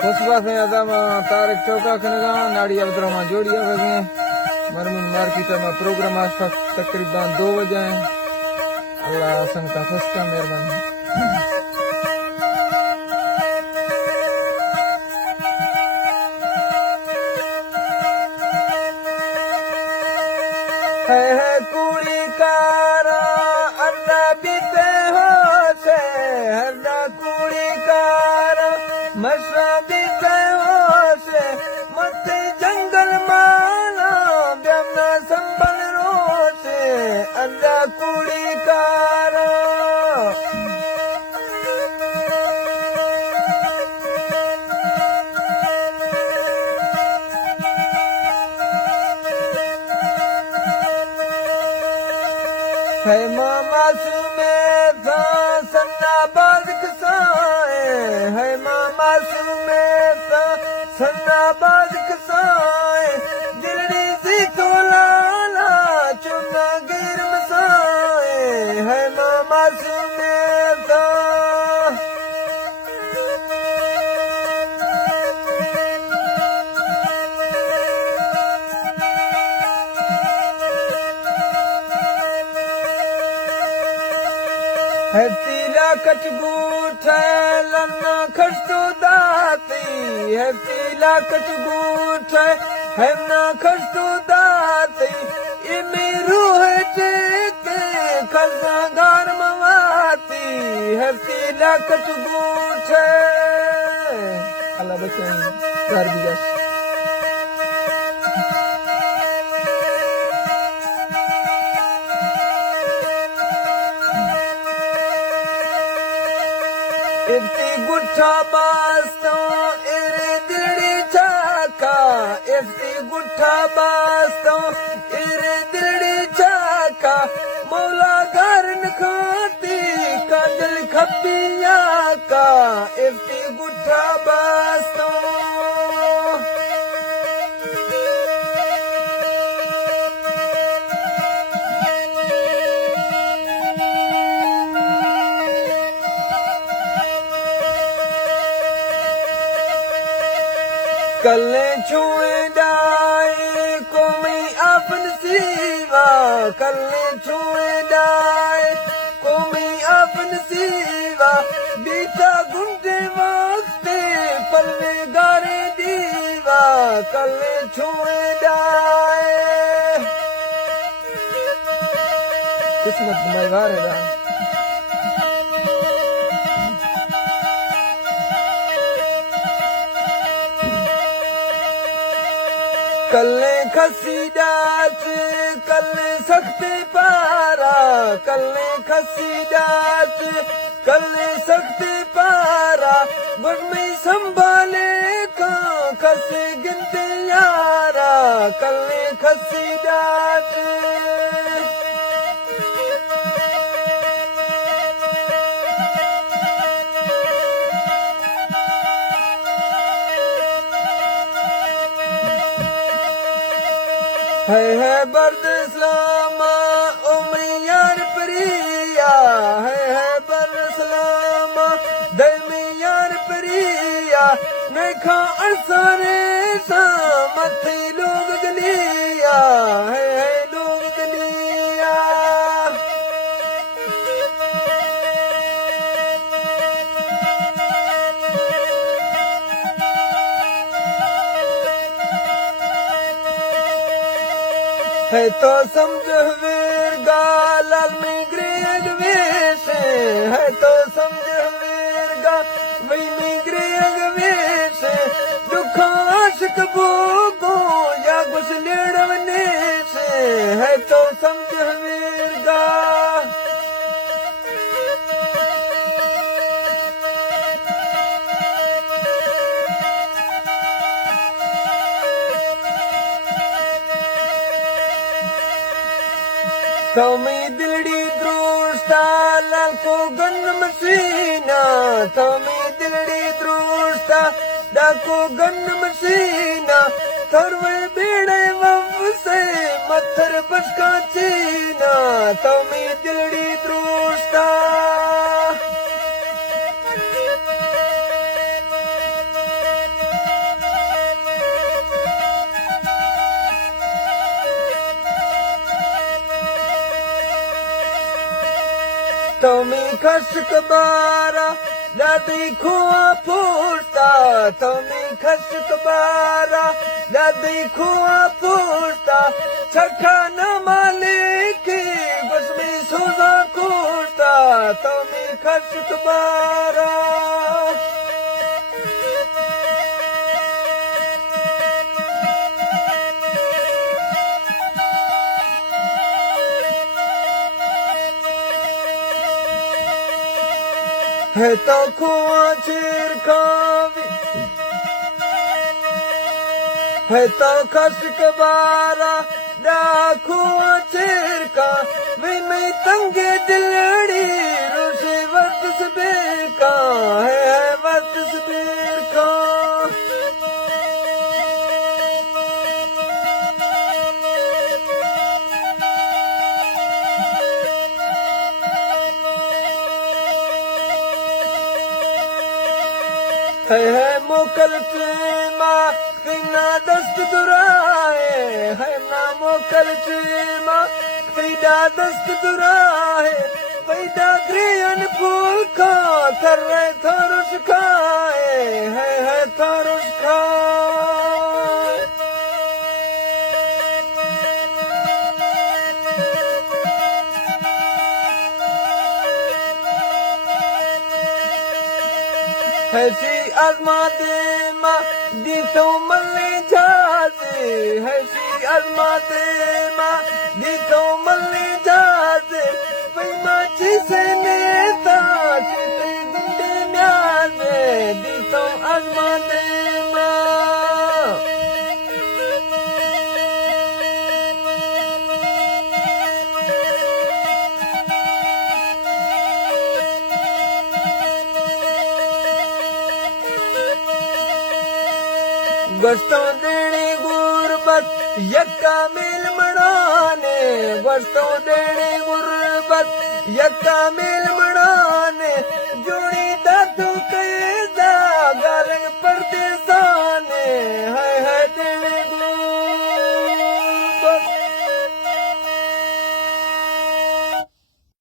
Tosba se adama Tarik Chowka kanaga Nadi Abdurrahman Jodi avage Marmin Market में programme आज तकरीबन 2 बजे हैं अल्लाह सन का फस्का मेहरबानी है कुड़ी कारा अन्ना बीते हो से हरना कुड़ी कारा मशरा बीते हो से मते जंगल माला ब्यामना संभल रो से अन्ना कुड़ी कारा है मामा सुमे था सन्ना बाज़ कसाए है मामा सुमे था सन्ना बाज़ कसाए दिलड़ी सी तो लाला चुना गिर मसाए है मामा सुमे था है तीला कटगूठ लन्ना खस्तु दाती है तीला कटगूठ है ना खस्तु दाती इमी रूह टेके खजा घर मवाती है तीला कटगूठ अल्लाह बचे घर दिया इफ्ती गुट्ठा बास्तो इरे दिलड़ी चाका इफ्ती गुट्ठा बास्तो इरे दिलड़ी चाका मौला घर नखाती का दिल खपिया का इफ्ती गुट्ठा बास्तो कल्ले छुए डाए कोमी अपन सीवा कल्ले छुए डाए कोमी अपन सीवा बीता गुंटे वक्ते पल्ले गारे दीवा कल्ले छुए डाए किस्मत में गारे दा कल्ले खसीदात कल्ले सख्ते पारा कल्ले खसीदात कल्ले सख्ते पारा गुण में संभाले का खसे गिनते यारा कल्ले खसीदात है बर्द इस्लामा उमियार प्रिया है बर्द इस्लामा दरमियार प्रिया नखा असारे सा मथे लोग गलिया है लोग गलिया है तो समझ वीर गाल में ग्रेग वेश है तो समझ वीर गा वही में ग्रेग वेश दुख आशिक भोगो या कुछ लेड़वने से है तो समझ वीर गा तमी दिलड़ी द्रोष्टा लाल को गन मसीना तमी दिलड़ी द्रोष्टा डाको गन मसीना थरवे बेड़े वफ से मत्थर बसका चीना तमी दिलड़ी द्रोष्टा तुम्हें खशक बारा दादी खुआ फूटता तुम्हें खशक बारा दादी खुआ फूटता छठा न मालिक गुस्मी सुजा कूटता तुम्हें खशक बारा है तो खुआ चीर खावी है तो खशक बारा डा खुआ चीर का वे मैं तंगे दिलड़ी रोसे वक्त सबीर का है वक्त सबीर का है मोकल चीमा किना दस्त दुराए है ना मोकल चीमा किना दस्त दुराए पैदा ग्रियन फूल का थर्रे थरुष खाए है थरुष खाए हैसी आजमाते माँ दीसो मल्ले जाते हैसी आजमाते माँ दीसो मल्ले जाते वही माची से नेता किसी गुंडे न्याजे दीसो आजमाते माँ गस्तों देने गुरबत यक्का मेल मनाने गस्तों देने गुरबत यक्का मेल मनाने जोड़ी दातों के